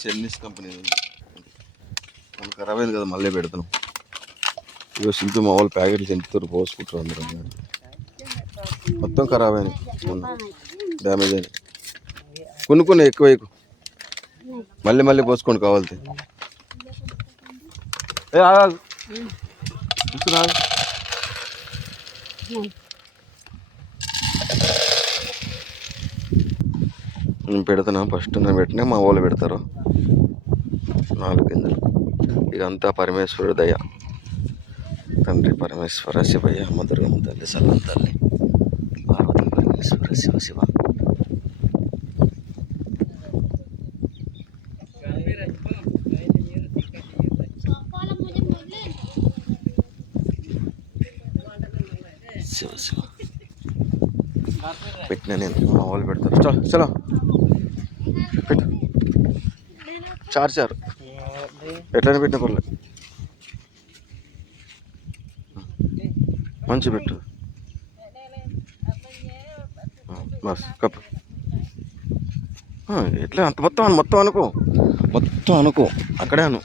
సెన్నిస్ company మనకు ఖరాబ్ అయింది కదా, మళ్ళీ పెడతాను. ఇక సింపు మా వాళ్ళు ప్యాకెట్లు తింటున్నారు, పోసుకుంటారు అందరూ. మొత్తం ఖరాబ్ అయినాయి, డ్యామేజ్ అయినాయి. కొన్ని ఎక్కువ మళ్ళీ మళ్ళీ పోసుకోండి కావాలి. నేను పెడతాను, ఫస్ట్ నేను పెట్టినా మా వాళ్ళు పెడతారు 4 గింజలు. ఇదంతా పరమేశ్వరుడు దయ. తండ్రి పరమేశ్వర శివయ్య, మధురమ్మ తల్లి, సల్లం తల్లి, పార్వతి పరమేశ్వర శివ శివ. శివ శివ పెట్టినా నేను, మా వాళ్ళు పెడతారు. చలో పెట్టు, చార్ ఎట్లయినా పెట్టిన పర్లేదు, మంచి పెట్టు. బస్ కప్పు ఎట్లా అంత మొత్తం అనుకో, అక్కడే అను.